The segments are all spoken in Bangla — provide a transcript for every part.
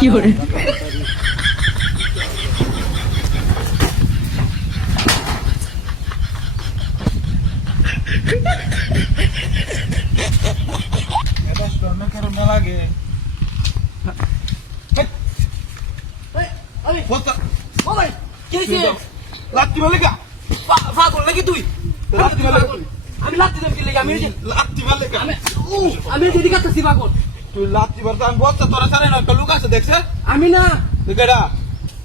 কি করে এটা স্টর্মে কারণ না লাগে আরে বলতা ও ভাই কি হইছে লাত্তি মারলে কা পাগল নাকি তুই লাত্তি মারলে আমি লাত্তি দেব কি লাগি আমি লাত্তি মারলে কা আমি যদি কাটতেছি পাগল তুই লাত্তি মারতে আমি বলতা তোরা সারে না একটা লোক আছে দেখছে আমি না তুই কেডা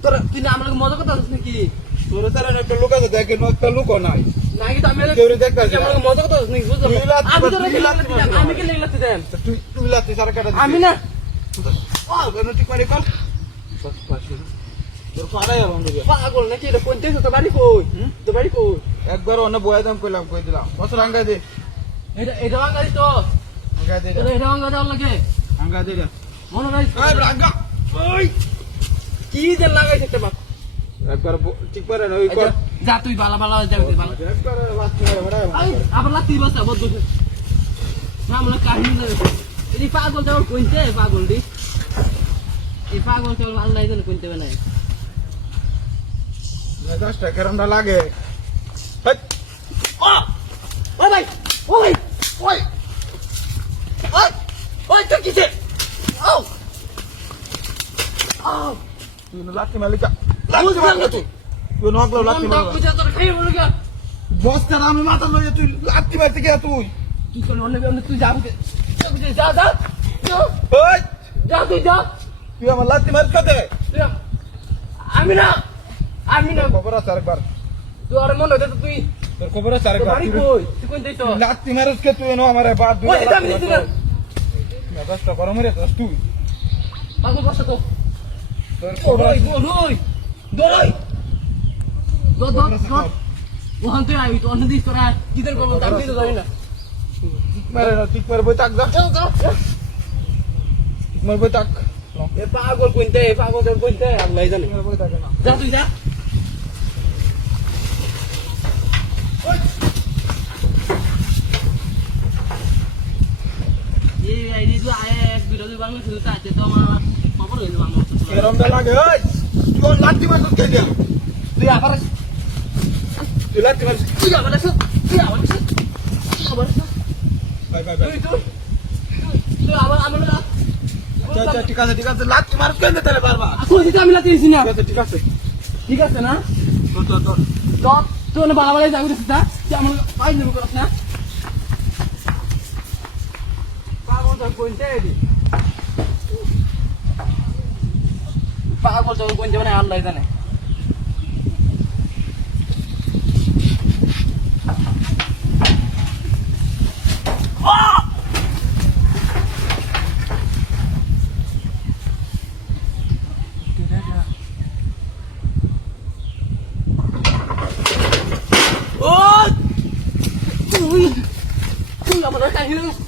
তোর তুই না আমার মজা কথা হচ্ছে নাকি তোরা সারে না একটা লোক আছে দেখে না একটা লোক নাই নাকি তো আমি কেউরে দেখতাছি আমার মজা কথা হচ্ছে নাকি বুঝছো তুই লাত্তি আমি মার, তো তুই লাত্তি মার। আমি কি লাত্তি দেন তুই তুই লাত্তি সারা কাটা আমি না কেন ঠিক করে কর তোর পাড়াই বন্ধ দিয়া পাগল নাকি এটা কোনতে তো বাড়ি কই তো বাড়ি কই একবার অন্য বয়া দাম কইলাম কই দিলাম বছর আঙ্গাই দে এটা গাড়ি তো আঙ্গাই দে এটা গাড়ি লাগে আঙ্গাই দে মনে নাই এই আঙ্গা ওই কি যে লাগাইছে একটা বাপ একবার ঠিক করে না ওই কর যা তুই বালা বালা যাবি বালা একবার লাত্তি মারে বড়াই আই আবার লাত্তি বসা বদ বসে না আমরা কাহিনী না এই পাগল যাওয়ার কোনতে পাগল দি এই পাগল তো আল্লাহ জানে কোনতে বানাই মেজাজটা কেরমটা লাগে হেট ও ভাই ও ভাই ওই ওই ওই তো কিছে ও ও তুই লাত্তি মালিকা লাত্তি মারলে তুই নকলো লাত্তি মন মারলে বুঝা তোর খাই বলে গা বস্তার আমি মাথা লইয়া তুই লাত্তি মারতে গিয়া তুই তুই কোন অন্য তুই যাবি যা যা ওই যা তুই যা তুই আমার লাত্তি মারিস কতে আমি না খবর আছে আরেকবার তুই আর মনে হইতে তুই তোর খবর আছে তোর আরেকবার বাড়ি কই তুই কোন দেইছ লাত্তি মারিস কে তুই নো আমারে বাদ দুই ওই এটা আমি দিছি না মেজাজটা গরম হয়ে যাস তুই পাগল বসা তো তোর খবর দরই আছে দরই দরই দর ওখান তুই আই তো অন্য দিস তোরা কিদের করবো আমি দিতে যাই না মারে না ঠিক মারে বই তাক যা ঠিক মারে বই তাক এ পাগল কোনতে আল্লাহ জানে বই তাকে না যা তুই যা এই আইডি তো আয় এক বিরোধী বাংলা শুধু তাতে তো আমার খবর হইলো আমার কেরমটা লাগে ওই তুই লাত্তি মারিস কে দিয়া তুই আবার তুই লাত্তি মারিস তুই আবার বাই বাই বাই তুই আবার আমার আচ্ছা ঠিক আছে লাত্তি মারিস কেন তাহলে বারবার আসলে দিতে আমি লাতি দিছি না ঠিক আছে ঠিক আছে না তোর তো তুই না বালা বালাই যাবি না তুই আমার পাই নেব করছ না পাগল তো কোনতে এডি পাগল তো কোনতে মানে আল্লাহ জানে তুই আমার কাহিনী